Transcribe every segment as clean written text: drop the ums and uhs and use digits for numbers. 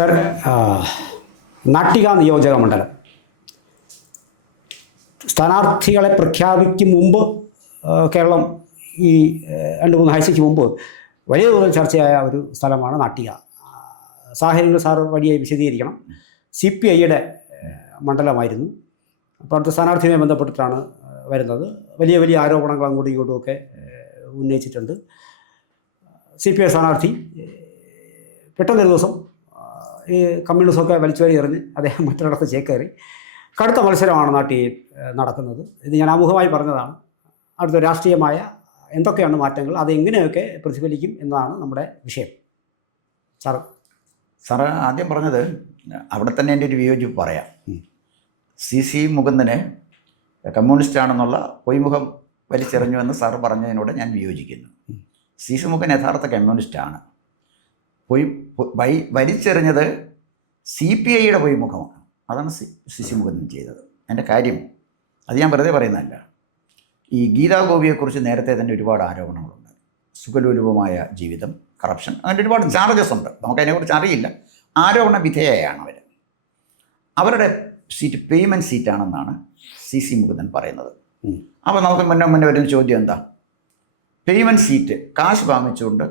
Sir, Nattika നിയോജക മണ്ഡലം സ്ഥാനാർത്ഥികളെ പ്രഖ്യാപിക്കും മുമ്പ് കേരളം ഈ 2-3 ആഴ്ചയ്ക്ക് മുമ്പ് വലിയ തോതിൽ ചർച്ചയായ ഒരു സ്ഥലമാണ് നാട്ടിക. സാഹചര്യങ്ങൾ സാർ വഴിയായി വിശദീകരിക്കണം. CPIയുടെ മണ്ഡലമായിരുന്നു. അപ്പോൾ അടുത്ത സ്ഥാനാർത്ഥിയുമായി ബന്ധപ്പെട്ടിട്ടാണ് വരുന്നത്. വലിയ വലിയ ആരോപണങ്ങൾ അങ്ങോട്ടും ഇങ്ങോട്ടുമൊക്കെ ഉന്നയിച്ചിട്ടുണ്ട്. CPI സ്ഥാനാർത്ഥി പെട്ടെന്നൊരു ദിവസം ഈ കമ്മ്യൂണിസമൊക്കെ വലിച്ചുവാരി എറിഞ്ഞ് അദ്ദേഹം മറ്റൊരിടത്ത് ചേക്കേറി. കടുത്ത മത്സരമാണ് നാട്ടിൽ നടക്കുന്നത്. ഇത് ഞാൻ ആമുഖമായി പറഞ്ഞതാണ്. അടുത്ത രാഷ്ട്രീയമായ എന്തൊക്കെയാണ് മാറ്റങ്ങൾ, അതെങ്ങനെയൊക്കെ പ്രതിഫലിക്കും എന്നതാണ് നമ്മുടെ വിഷയം. സാറ് ആദ്യം പറഞ്ഞത് അവിടെ തന്നെ എൻ്റെ ഒരു വിയോജിപ്പ് പറയാം. CC മുകുന്ദനെ കമ്മ്യൂണിസ്റ്റാണെന്നുള്ള പൊയ്മുഖം വലിച്ചെറിഞ്ഞുവെന്ന് സാറ് പറഞ്ഞതിനോട് ഞാൻ വിയോജിക്കുന്നു. CC മുകുന്ദൻ യഥാർത്ഥ കമ്മ്യൂണിസ്റ്റാണ്. വലിച്ചെറിഞ്ഞത് CPIയുടെ പൊയ്മുഖമാണ്. അതാണ് CC മുകുന്ദൻ ചെയ്തത്. എൻ്റെ കാര്യം അത് ഞാൻ വെറുതെ പറയുന്നതല്ല. ഈ ഗീതാ ഗോപിയെക്കുറിച്ച് നേരത്തെ തന്നെ ഒരുപാട് ആരോപണങ്ങളുണ്ട്. സുഖലോലുപമായ ജീവിതം, കറപ്ഷൻ, അങ്ങനെ ഒരുപാട് ചാർജസ് ഉണ്ട്. നമുക്കതിനെക്കുറിച്ച് അറിയില്ല. ആരോപണ വിധേയയാണ് അവർ. അവരുടെ സീറ്റ് പേയ്മെൻറ്റ് സീറ്റാണെന്നാണ് CC മുകുന്ദൻ പറയുന്നത്. അപ്പോൾ നമുക്ക് മുന്നേ വരുന്ന ചോദ്യം എന്താ? പേയ്മെൻറ്റ് സീറ്റ് കാശ് വാങ്ങിച്ചുകൊണ്ട്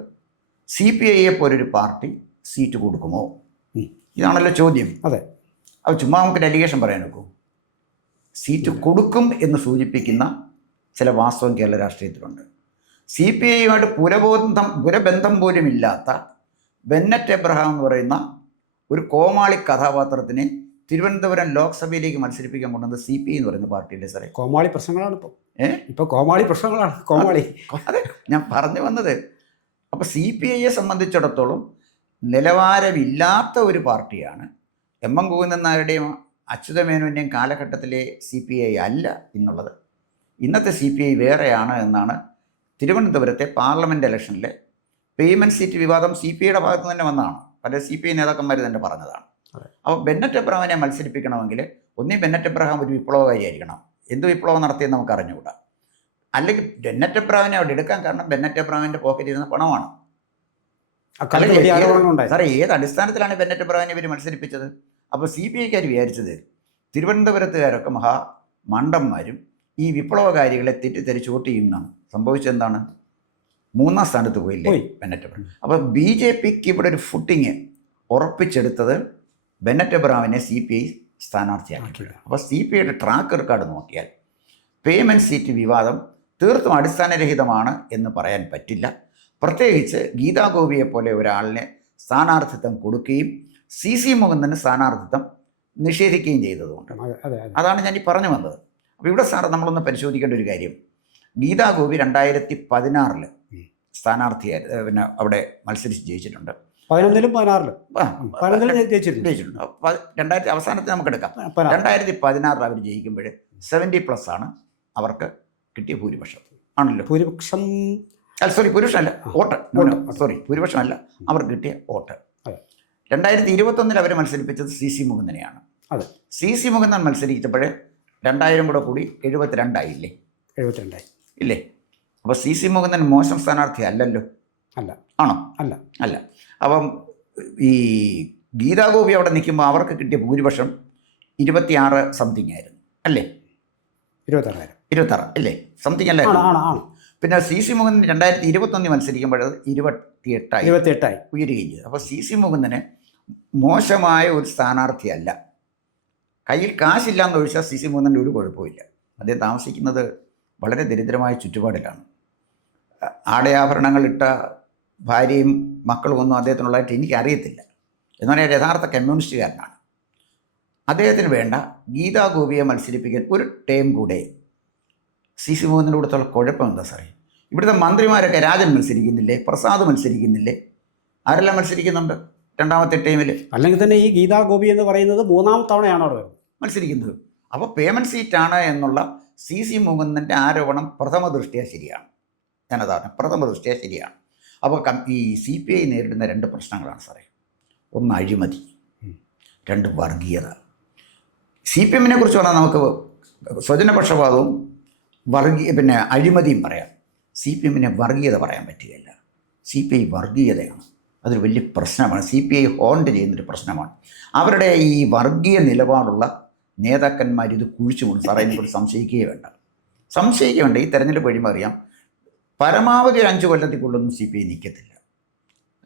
CPIയെ പോലൊരു പാർട്ടി സീറ്റ് കൊടുക്കുമോ? ഇതാണല്ലോ ചോദ്യം. അതെ. അപ്പോൾ ചുമ്മാ നമുക്ക് ഡെലിഗേഷൻ പറയാൻ നോക്കൂ. സീറ്റ് കൊടുക്കും എന്ന് സൂചിപ്പിക്കുന്ന ചില വാസ്തവം കേരള രാഷ്ട്രീയത്തിലുണ്ട്. CPIയുമായിട്ട് പുരബന്ധം പോലും ഇല്ലാത്ത ബെന്നറ്റ് എബ്രഹാം എന്ന് പറയുന്ന ഒരു കോമാളി കഥാപാത്രത്തിനെ തിരുവനന്തപുരം ലോക്സഭയിലേക്ക് മത്സരിപ്പിക്കാൻ കൊണ്ടുവന്നത് CPI എന്ന് പറയുന്ന പാർട്ടിയിലെ സാറേ. കോമാളി പ്രശ്നങ്ങളാണ് ഇപ്പോൾ കോമാളി പ്രശ്നങ്ങളാണ്. കോമാളി അതെ ഞാൻ പറഞ്ഞു വന്നത്. അപ്പോൾ CPIയെ സംബന്ധിച്ചിടത്തോളം നിലവാരമില്ലാത്ത ഒരു പാർട്ടിയാണ്. M.M. ഗോവിന്ദൻ നായരുടെയും അച്യുതമേനോൻ്റെയും കാലഘട്ടത്തിലെ CPI അല്ല എന്നുള്ളത്. ഇന്നത്തെ CPI വേറെയാണ് എന്നാണ് തിരുവനന്തപുരത്തെ പാർലമെൻറ്റ് ഇലക്ഷനിലെ പേയ്മെൻറ്റ് സീറ്റ് വിവാദം CPIയുടെ ഭാഗത്ത് തന്നെ വന്നതാണ്. പല CPI നേതാക്കന്മാർ തന്നെ പറഞ്ഞതാണ്. അപ്പോൾ ബെന്നറ്റ് എബ്രഹാമിനെ മത്സരിപ്പിക്കണമെങ്കിൽ ഒന്നീ ബെന്നറ്റ് എബ്രഹാം ഒരു വിപ്ലവകാരിയായിരിക്കണം. എന്ത് വിപ്ലവം നടത്തിയെന്ന് നമുക്ക് അറിഞ്ഞുകൂടാ. അല്ലെങ്കിൽ ബെന്നറ്റ് എബ്രഹാമിനെ അവിടെ എടുക്കാൻ കാരണം ബെന്നറ്റ് എബ്രഹാമിൻ്റെ പോക്കറ്റിൽ ഇരുന്ന പണമാണ്. സാറേ, ഏത് അടിസ്ഥാനത്തിലാണ് ബെന്നറ്റ് എബ്രഹാമിനെ ഇവർ മത്സരിപ്പിച്ചത്? അപ്പോൾ CPIക്കാർ വിചാരിച്ചത് തിരുവനന്തപുരത്തുകാരൊക്കെ മണ്ടന്മാരും ഈ വിപ്ലവകാരികളെ തെറ്റിദ്ധരിച്ച് വോട്ട് ചെയ്യുന്നതാണ്. സംഭവിച്ചെന്താണ്? 3ാം സ്ഥാനത്ത് പോയില്ലേ ബെന്നറ്റ് എബ്രഹാം. അപ്പോൾ BJPക്ക് ഇവിടെ ഒരു ഫുട്ടിങ് ഉറപ്പിച്ചെടുത്തത് ബെന്നറ്റ് എബ്രഹാമിനെ CPI സ്ഥാനാർത്ഥിയാക്കിയിട്ടുണ്ട്. അപ്പോൾ CPIയുടെ ട്രാക്ക് റെക്കോർഡ് നോക്കിയാൽ പേയ്മെൻറ്റ് സീറ്റ് വിവാദം തീർത്തും അടിസ്ഥാനരഹിതമാണ് എന്ന് പറയാൻ പറ്റില്ല. പ്രത്യേകിച്ച് ഗീതാ ഗോപിയെ പോലെ ഒരാളിനെ സ്ഥാനാർത്ഥിത്വം കൊടുക്കുകയും CC മുകുന്ദന് സ്ഥാനാർത്ഥിത്വം നിഷേധിക്കുകയും ചെയ്തതുകൊണ്ട് അതാണ് ഞാൻ ഈ പറഞ്ഞു വന്നത്. അപ്പോൾ ഇവിടെ സാർ നമ്മളൊന്ന് പരിശോധിക്കേണ്ട ഒരു കാര്യം, ഗീതാ ഗോപി 2016 സ്ഥാനാർത്ഥിയായി പിന്നെ അവിടെ മത്സരിച്ച് ജയിച്ചിട്ടുണ്ട്. 11-ലും 16-ലും ജയിച്ചിട്ടുണ്ട്. 2000 അവസാനത്തെ നമുക്കെടുക്കാം. 2016 അവർ ജയിക്കുമ്പോൾ 70+ ആണ് അവർക്ക് കിട്ടിയ ഭൂരിപക്ഷം ആണല്ലോ. ഭൂരിപക്ഷം ഭൂരിപക്ഷമല്ല, വോട്ട്. ഭൂരിപക്ഷമല്ല, അവർക്ക് കിട്ടിയ വോട്ട്. 2021 അവർ മത്സരിപ്പിച്ചത് CC മുകുന്ദനെയാണ്. CC മുകുന്ദൻ മത്സരിച്ചപ്പോൾ 2000 കൂടി 72 ആയില്ലേ? 72 ഇല്ലേ? അപ്പോൾ CC മുകുന്ദൻ മോശം സ്ഥാനാർത്ഥി അല്ലല്ലോ. അല്ല. ആണോ? അല്ല. അപ്പം ഈ ഗീതാ ഗോപി അവിടെ നിൽക്കുമ്പോൾ അവർക്ക് കിട്ടിയ ഭൂരിപക്ഷം 26 സംതിങ് ആയിരുന്നു അല്ലേ? 26 അല്ലേ? സംതിങ് അല്ലേ? പിന്നെ CC മുകുന്ദൻ 2021 മത്സരിക്കുമ്പോൾ 28 ഉയരുകയും ചെയ്തു. അപ്പോൾ CC മുകുന്ദന് മോശമായ ഒരു സ്ഥാനാർത്ഥിയല്ല. കയ്യിൽ കാശില്ലാന്ന് ഒഴിച്ചാൽ CC മുകുന്ദൻ്റെ ഒരു കുഴപ്പമില്ല. അദ്ദേഹം താമസിക്കുന്നത് വളരെ ദരിദ്രമായ ചുറ്റുപാടിലാണ്. ആടയാഭരണങ്ങളിട്ട ഭാര്യയും മക്കളും ഒന്നും അദ്ദേഹത്തിനുള്ളതായിട്ട് എനിക്കറിയത്തില്ല. എന്നാൽ യഥാർത്ഥ കമ്മ്യൂണിസ്റ്റുകാരനാണ്. അദ്ദേഹത്തിന് വേണ്ട ഗീതാ ഗോപിയെ മത്സരിപ്പിക്കാൻ ഒരു ടേം കൂടെ CC മുകുന്ദൻ്റെ കൂടത്തുള്ള കുഴപ്പം എന്താ സാറേ? ഇവിടുത്തെ മന്ത്രിമാരൊക്കെ രാജൻ മത്സരിക്കുന്നില്ലേ? പ്രസാദ് മത്സരിക്കുന്നില്ലേ? ആരെല്ലാം മത്സരിക്കുന്നുണ്ട് 2ാമത്തെ ടൈമിൽ? അല്ലെങ്കിൽ തന്നെ ഈ ഗീതാ ഗോപി എന്ന് പറയുന്നത് 3ാം തവണയാണ് അവിടെ മത്സരിക്കുന്നത്. അപ്പോൾ പേയ്മെൻറ്റ് സീറ്റാണ് എന്നുള്ള CC മുകുന്ദൻ്റെ ആരോപണം പ്രഥമ ദൃഷ്ടിയ ശരിയാണ്. ഞാനതാണ് പ്രഥമ ദൃഷ്ടിയ ശരിയാണ്. അപ്പോൾ ഈ CPI നേരിടുന്ന 2 പ്രശ്നങ്ങളാണ് സാറേ. ഒന്ന് അഴിമതി, 2 വർഗീയത. CPMനെ കുറിച്ച് പറഞ്ഞാൽ നമുക്ക് സ്വജനപക്ഷപാതവും പിന്നെ അഴിമതിയും പറയാം. CPMനെ വർഗീയത പറയാൻ പറ്റുകയില്ല. CPI വർഗീയതയാണ്. അതൊരു വലിയ പ്രശ്നമാണ്. CPI ഹോണ്ട് ചെയ്യുന്നൊരു പ്രശ്നമാണ്. അവരുടെ ഈ വർഗീയ നിലപാടുള്ള നേതാക്കന്മാർ ഇത് കുഴിച്ചു കൊണ്ട് സാറേ എനിക്കൊരു സംശയിക്കുകയേ വേണ്ട. ഈ തെരഞ്ഞെടുപ്പ് കഴിയുമ്പോൾ അറിയാം പരമാവധി ഒരു 5 കൊല്ലത്തിക്കുള്ളൊന്നും CPI നിൽക്കത്തില്ല.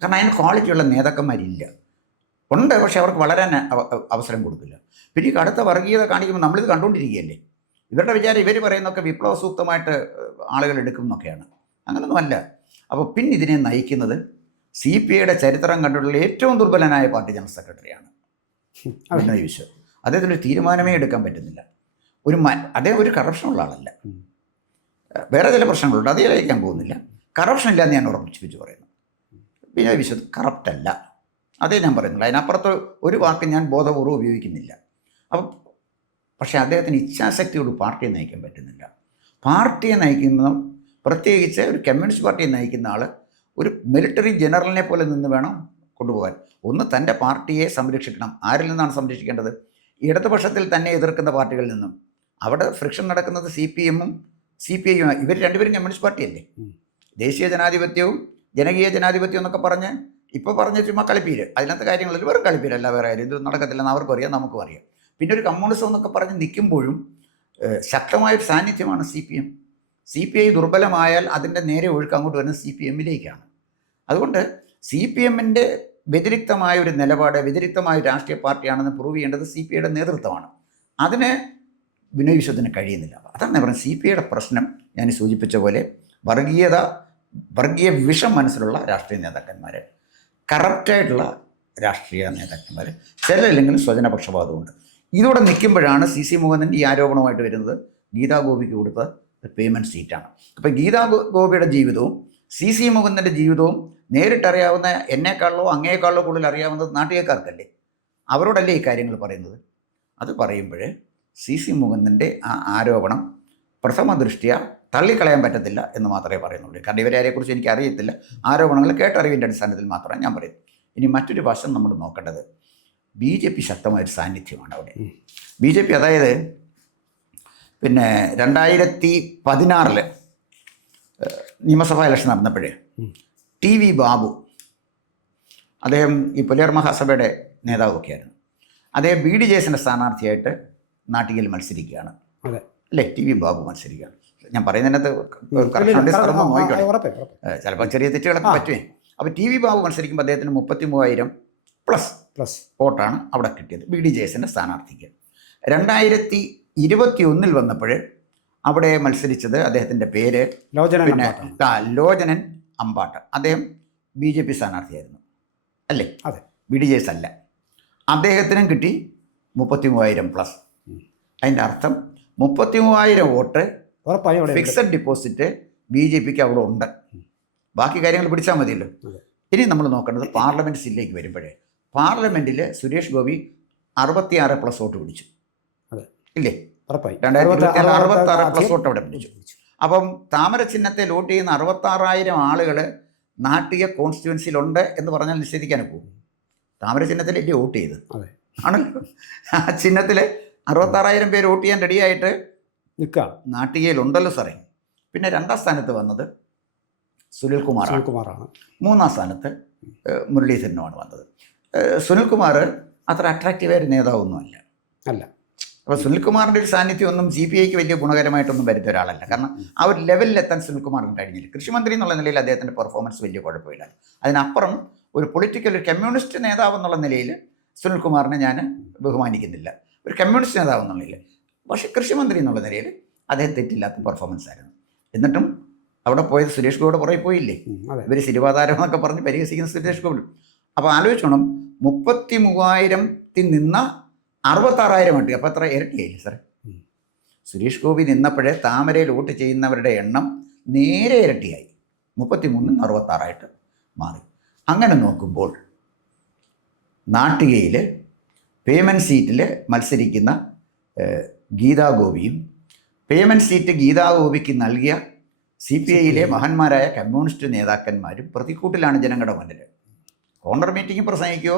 കാരണം അതിന് ക്വാളിറ്റിയുള്ള നേതാക്കന്മാരില്ല. ഉണ്ട്, പക്ഷെ അവർക്ക് വളരാൻ അവസരം കൊടുക്കില്ല. പിന്നെ ഈ കടുത്ത വർഗീയത കാണിക്കുമ്പോൾ നമ്മളിത് കണ്ടുകൊണ്ടിരിക്കുകയല്ലേ. ഇവരുടെ വിചാരം ഇവർ പറയുന്നതൊക്കെ വിപ്ലവ സൂക്തമായിട്ട് ആളുകൾ എടുക്കും എന്നൊക്കെയാണ്. അങ്ങനൊന്നുമല്ല. അപ്പോൾ പിന്നെ ഇതിനെ നയിക്കുന്നത് CPIയുടെ ചരിത്രം കണ്ടിട്ടുള്ള ഏറ്റവും ദുർബലനായ പാർട്ടി ജനറൽ സെക്രട്ടറിയാണ് ബിനോയ് വിശ്വം. അദ്ദേഹത്തിനൊരു തീരുമാനമേ എടുക്കാൻ പറ്റുന്നില്ല. അദ്ദേഹം ഒരു കറപ്ഷനുള്ള ആളല്ല. വേറെ ചില പ്രശ്നങ്ങളുണ്ട്, അതിലേക്കാൻ പോകുന്നില്ല. കറപ്ഷൻ ഇല്ലാന്ന് ഞാൻ ഉറപ്പിച്ചു പറയുന്നു. ബിനോയ് വിശ്വം കറപ്റ്റല്ല, അതേ ഞാൻ പറയുന്നുള്ളൂ. അതിനപ്പുറത്ത് ഒരു വാക്ക് ഞാൻ ബോധപൂർവ്വം ഉപയോഗിക്കുന്നില്ല. അപ്പം പക്ഷേ അദ്ദേഹത്തിന് ഇച്ഛാശക്തിയോട് പാർട്ടിയെ നയിക്കാൻ പറ്റുന്നില്ല. പാർട്ടിയെ നയിക്കുന്ന, പ്രത്യേകിച്ച് ഒരു കമ്മ്യൂണിസ്റ്റ് പാർട്ടിയെ നയിക്കുന്ന ആൾ ഒരു മിലിറ്ററി ജനറലിനെ പോലെ നിന്ന് വേണം കൊണ്ടുപോകാൻ. ഒന്ന് തൻ്റെ പാർട്ടിയെ സംരക്ഷിക്കണം. ആരിൽ നിന്നാണ് സംരക്ഷിക്കേണ്ടത്? ഇടതുപക്ഷത്തിൽ തന്നെ എതിർക്കുന്ന പാർട്ടികളിൽ നിന്നും. അവിടെ ഫ്രിക്ഷൻ നടക്കുന്നത് CPM-ഉം CPI-യും. ഇവർ രണ്ടുപേരും കമ്മ്യൂണിസ്റ്റ് പാർട്ടിയല്ലേ. ദേശീയ ജനാധിപത്യവും ജനകീയ ജനാധിപത്യം എന്നൊക്കെ പറഞ്ഞ് ഇപ്പോൾ പറഞ്ഞ ചുമ്മാ കളിപ്പീര്. അതിനകത്ത് കാര്യങ്ങളിൽ വെറും കളിപ്പീരല്ല, വേറെ കാര്യം. ഇത് നടക്കത്തില്ലെന്ന് അവർക്കും അറിയാം, നമുക്കും അറിയാം. പിന്നെ ഒരു കമ്മ്യൂണിസം എന്നൊക്കെ പറഞ്ഞ് നിൽക്കുമ്പോഴും ശക്തമായൊരു സാന്നിധ്യമാണ് CPI ദുർബലമായാൽ അതിൻ്റെ നേരെ ഒഴുക്ക് അങ്ങോട്ട് വരുന്നത് CPM-ലേക്കാണ്. അതുകൊണ്ട് CPM-ൻ്റെ വ്യതിരിക്തമായ ഒരു നിലപാട്, വ്യതിരിക്തമായ ഒരു രാഷ്ട്രീയ പാർട്ടിയാണെന്ന് പ്രൂവ് ചെയ്യേണ്ടത് CPIയുടെ നേതൃത്വമാണ്. അതിന് ബിനോയ് വിശ്വത്തിന് കഴിയുന്നില്ല. അതാണ് ഞാൻ പറയുന്നത്. CPIയുടെ പ്രശ്നം ഞാൻ സൂചിപ്പിച്ച പോലെ വർഗീയ വിഷം മനസ്സിലുള്ള രാഷ്ട്രീയ നേതാക്കന്മാർ, കറപ്റ്റായിട്ടുള്ള രാഷ്ട്രീയ നേതാക്കന്മാർ, ചിലരില്ലെങ്കിലും സ്വജനപക്ഷപാതമുണ്ട്. ഇതോടെ നിൽക്കുമ്പോഴാണ് CC മോഹനൻ ഈ ആരോപണമായിട്ട് വരുന്നത് ഗീതാ ഗോപിക്ക് കൊടുത്ത പേയ്മെൻറ്റ് സീറ്റാണ്. അപ്പോൾ ഗീതാ ഗോപിയുടെ ജീവിതവും CC മുകുന്ദൻ്റെ ജീവിതവും നേരിട്ടറിയാവുന്ന എന്നെക്കാളിലോ അങ്ങേക്കാളിലോ കൂടുതൽ അറിയാവുന്നത് നാട്ടുകാർക്കല്ലേ. അവരോടല്ലേ ഈ കാര്യങ്ങൾ പറയുന്നത്. അത് പറയുമ്പോൾ CC മുകുന്ദൻ്റെ ആ ആരോപണം പ്രഥമ ദൃഷ്ട്യാ തള്ളിക്കളയാൻ പറ്റത്തില്ല എന്ന് മാത്രമേ പറയുന്നുള്ളൂ. കാരണം ഇവരെക്കുറിച്ച് എനിക്ക് അറിയത്തില്ല. ആരോപണങ്ങൾ കേട്ടറിവിൻ്റെ അടിസ്ഥാനത്തിൽ മാത്രമേ ഞാൻ പറയുന്നു. ഇനി മറ്റൊരു വശം നമ്മൾ നോക്കേണ്ടത് BJP ശക്തമായൊരു സാന്നിധ്യമാണ് അവിടെ. BJP അതായത് പിന്നെ 2016 നിയമസഭാ ഇലക്ഷൻ നടന്നപ്പോഴേ TV ബാബു, അദ്ദേഹം ഈ പുലയർ മഹാസഭയുടെ നേതാവൊക്കെയായിരുന്നു. അദ്ദേഹം BDJസിൻ്റെ സ്ഥാനാർത്ഥിയായിട്ട് നാട്ടികയിൽ മത്സരിക്കുകയാണ് അല്ലേ. TV ബാബു മത്സരിക്കുകയാണ്. ഞാൻ പറയുന്നതിനകത്ത് നോക്കിക്കോട്ടെ, ചിലപ്പോൾ ചെറിയ തെറ്റുകളൊക്കെ പറ്റുമേ. അപ്പോൾ TV ബാബു മത്സരിക്കുമ്പോൾ അദ്ദേഹത്തിന് 33,000 പ്ലസ് വോട്ടാണ് അവിടെ കിട്ടിയത് BDJസിൻ്റെ സ്ഥാനാർത്ഥിക്ക്. 2021 വന്നപ്പോൾ അവിടെ മത്സരിച്ചത് അദ്ദേഹത്തിൻ്റെ പേര് ലോചനൻ അമ്പാട്ട്. അദ്ദേഹം BJP സ്ഥാനാർത്ഥിയായിരുന്നു അല്ലേ. അതെ, BDJs അല്ല. അദ്ദേഹത്തിനും കിട്ടി 33,000 പ്ലസ്. അതിൻ്റെ അർത്ഥം 33,000 വോട്ട് ഫിക്സഡ് ഡിപ്പോസിറ്റ് BJPക്ക് അവിടെ ഉണ്ട്. ബാക്കി കാര്യങ്ങൾ പിടിച്ചാൽ മതിയല്ലോ. ഇനി നമ്മൾ നോക്കേണ്ടത് പാർലമെൻറ്റ് സീറ്റിലേക്ക് വരുമ്പോഴേ പാർലമെൻറ്റിൽ സുരേഷ് ഗോപി 66 പ്ലസ് വോട്ട് പിടിച്ചു ഇല്ലേ. 2026 66 പ്ലസ് വോട്ട് അവിടെ പിടിച്ചു. അപ്പം താമര ചിഹ്നത്തെ വോട്ട് ചെയ്യുന്ന 66,000 ആളുകൾ നാട്ടിക കോൺസ്റ്റിറ്റ്യുവൻസിയിലുണ്ട് എന്ന് പറഞ്ഞാൽ നിഷേധിക്കാനും പോകും. താമര ചിഹ്നത്തിലല്ലേ വോട്ട് ചെയ്ത് ആണല്ലോ. ആ ചിഹ്നത്തിൽ 66,000 പേര് വോട്ട് ചെയ്യാൻ റെഡിയായിട്ട് നിൽക്കുക നാട്ടികയിലുണ്ടല്ലോ സാറേ. പിന്നെ 2ാം സ്ഥാനത്ത് വന്നത് സുനിൽകുമാറാണ്. 3ാം സ്ഥാനത്ത് മുരളീധരനുമാണ് വന്നത്. സുനിൽകുമാർ അത്ര അട്രാക്റ്റീവായ ഒരു നേതാവൊന്നുമല്ല. അപ്പോൾ സുനിൽകുമാറിൻ്റെ ഒരു സാന്നിധ്യം ഒന്നും CPIക്ക് വലിയ ഗുണകരമായിട്ടൊന്നും വരുന്ന ഒരാളല്ല. കാരണം ആ ഒരു ലെവലിലെത്താൻ സുനിൽകുമാറിന് കഴിഞ്ഞില്ല. കൃഷിമന്ത്രി എന്നുള്ള നിലയിൽ അദ്ദേഹത്തിൻ്റെ പെർഫോമൻസ് വലിയ കുഴപ്പമില്ല. അതിനപ്പുറം ഒരു പൊളിറ്റിക്കൽ, ഒരു കമ്മ്യൂണിസ്റ്റ് നേതാവ് എന്നുള്ള നിലയിൽ സുനിൽകുമാറിനെ ഞാൻ ബഹുമാനിക്കുന്നില്ല, ഒരു കമ്മ്യൂണിസ്റ്റ് നേതാവ് എന്നുള്ള നിലയിൽ. പക്ഷേ കൃഷിമന്ത്രി എന്നുള്ള നിലയിൽ അദ്ദേഹം തെറ്റില്ലാത്ത പെർഫോമൻസ് ആയിരുന്നു. എന്നിട്ടും അവിടെ പോയത് സുരേഷ് ഗോപിയുടെ പുറകെ പോയില്ലേ. ഇവർ സിനിമാതാരം എന്നൊക്കെ പറഞ്ഞ് പരിഹസിക്കുന്ന സുരേഷ് ഗോപി. അപ്പോൾ ആലോചിച്ചോണം, 33,000 നിന്ന് 66,000 കിട്ടി. അപ്പോൾ അത്ര ഇരട്ടിയായില്ലേ സാറേ. സുരേഷ് ഗോപി നിന്നപ്പോഴേ താമരയിൽ വോട്ട് ചെയ്യുന്നവരുടെ എണ്ണം നേരെ ഇരട്ടിയായി. 33 66 മാറി. അങ്ങനെ നോക്കുമ്പോൾ നാട്ടികയിൽ പേയ്മെൻറ്റ് സീറ്റിൽ മത്സരിക്കുന്ന ഗീതാ ഗോപിയും പേയ്മെൻറ്റ് സീറ്റ് ഗീതാ ഗോപിക്ക് നൽകിയ CPIയിലെ മഹാന്മാരായ കമ്മ്യൂണിസ്റ്റ് നേതാക്കന്മാരും പ്രതിക്കൂട്ടിലാണ് ജനങ്ങളുടെ മുന്നിൽ. കോർണർ മീറ്റിംഗ് പ്രസംഗിക്കുകയോ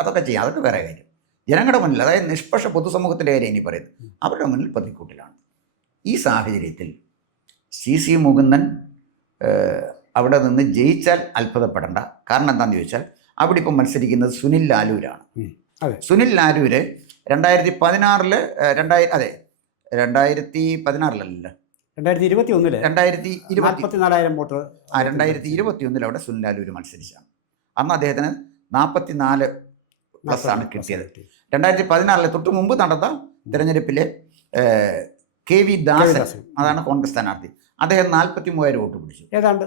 അതൊക്കെ ചെയ്യാം, അതൊക്കെ വേറെ കാര്യം. ജനങ്ങളുടെ മുന്നിൽ, അതായത് നിഷ്പക്ഷ പൊതുസമൂഹത്തിൻ്റെ കാര്യം ഇനി പറയുന്നത്, അവരുടെ മുന്നിൽ പ്രതിക്കൂട്ടിലാണ്. ഈ സാഹചര്യത്തിൽ CC മുകുന്ദൻ അവിടെ നിന്ന് ജയിച്ചാൽ അത്ഭുതപ്പെടേണ്ട. കാരണം എന്താണെന്ന് ചോദിച്ചാൽ അവിടെ ഇപ്പം മത്സരിക്കുന്നത് സുനിൽ ലാലൂരാണ്. അതെ. സുനിൽ ലാലൂര് 2016 2016 2021 44,000 വോട്ട് 2021 അവിടെ സുനിൽ ലാലൂര് മത്സരിച്ചാണ്. അന്ന് അദ്ദേഹത്തിന് 44+ ആണ് കിട്ടിയത്. 2016 തൊട്ട് മുമ്പ് നടന്ന തിരഞ്ഞെടുപ്പിലെ KV ദാസൻ, അതാണ് കോൺഗ്രസ് സ്ഥാനാർത്ഥി, അദ്ദേഹം 43,000 വോട്ട് പിടിച്ചു. ഏതാണ്ട്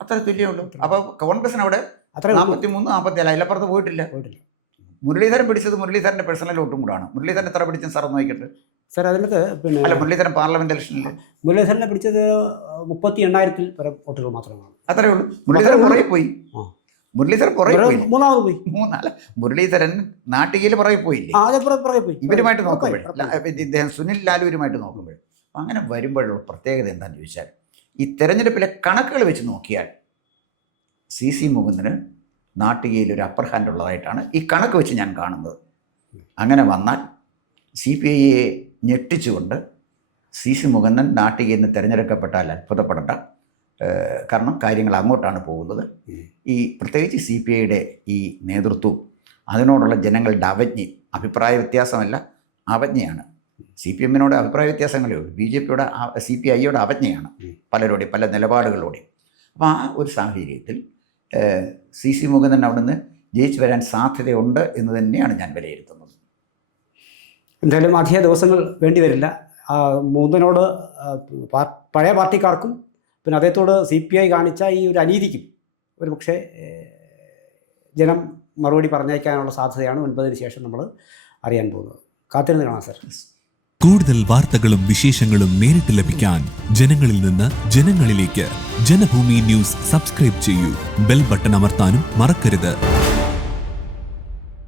അത്ര തുല്യമുള്ളൂ. അപ്പോൾ കോൺഗ്രസിന് അവിടെ 43, 44 അതിലപ്പുറത്ത് പോയിട്ടില്ല. മുരളീധരൻ പിടിച്ചത് മുരളീധരൻ്റെ പേഴ്സണൽ വോട്ടും കൂടാണ്. മുരളീധരൻ എത്ര പിടിച്ചും സാർ നോക്കിയിട്ട്? സാർ അതിനകത്ത് പിന്നെ അല്ല, മുരളീധരൻ പാർലമെന്റ് ഇലക്ഷനിൽ മുരളീധരനെ പിടിച്ചത് 38,000 പരം വോട്ടുകൾ മാത്രമാണ്. അത്രേ ഉള്ളൂ. മുരളീധരൻ പുറകെ പോയി. മൂന്നാമത് പോയി. മുരളീധരൻ നാട്ടികയിൽ പുറകെ പോയില്ലേ? പോയി. ഇവരുമായിട്ട് നോക്കുമ്പോൾ ഇദ്ദേഹം സുനിൽ ലാലൂരുമായിട്ട് നോക്കുമ്പോൾ അങ്ങനെ വരുമ്പോഴുള്ള പ്രത്യേകത എന്താണെന്ന് ചോദിച്ചാൽ, ഈ തെരഞ്ഞെടുപ്പിലെ കണക്കുകൾ വെച്ച് നോക്കിയാൽ CC മുകുന്ദന് നാട്ടികയിൽ ഒരു അപ്പർ ഹാൻഡ് ഉള്ളതായിട്ടാണ് ഈ കണക്ക് വെച്ച് ഞാൻ കാണുന്നത്. അങ്ങനെ വന്നാൽ CPIയെ ഞെട്ടിച്ചുകൊണ്ട് CC മുകുന്ദൻ നാട്ടികയിൽ നിന്ന് തിരഞ്ഞെടുക്കപ്പെട്ടാൽ അത്ഭുതപ്പെടേണ്ട. കാരണം കാര്യങ്ങൾ അങ്ങോട്ടാണ് പോകുന്നത്. ഈ പ്രത്യേകിച്ച് CPIയുടെ ഈ നേതൃത്വവും അതിനോടുള്ള ജനങ്ങളുടെ അവജ്ഞ, അഭിപ്രായ വ്യത്യാസമല്ല, അവജ്ഞയാണ്. CPMനോട് അഭിപ്രായ വ്യത്യാസങ്ങളേ ഉള്ളൂ. BJPയുടെ CPIയുടെ അവജ്ഞയാണ് പലരോടെയും, പല നിലപാടുകളോടെയും. അപ്പോൾ ആ ഒരു സാഹചര്യത്തിൽ CC മുകുന്ദൻ അവിടുന്ന് ജയിച്ചു വരാൻ സാധ്യതയുണ്ട് എന്ന് തന്നെയാണ് ഞാൻ വിലയിരുത്തുന്നത്. എന്തായാലും അധിക ദിവസങ്ങൾ വേണ്ടി വരില്ല. മുകുന്ദനോട് പഴയ പാർട്ടിക്കാർക്കും പിന്നെ അദ്ദേഹത്തോട് CPI കാണിച്ച ഈ ഒരു അനീതിക്കും ഒരു പക്ഷേ ജനം മറുപടി പറഞ്ഞേക്കാനുള്ള സാധ്യതയാണ് 9-ന് ശേഷം നമ്മൾ അറിയാൻ പോകുന്നത്. കാത്തിരുന്ന് കാണാം സാർ. കൂടുതൽ വാർത്തകളും വിശേഷങ്ങളും നേരിട്ട് ലഭിക്കാൻ ജനങ്ങളിൽ നിന്ന് ജനങ്ങളിലേക്ക് ജനഭൂമി ന്യൂസ് സബ്സ്ക്രൈബ് ചെയ്യൂ. ബെൽ ബട്ടൺ അമർത്താനും മറക്കരുത്.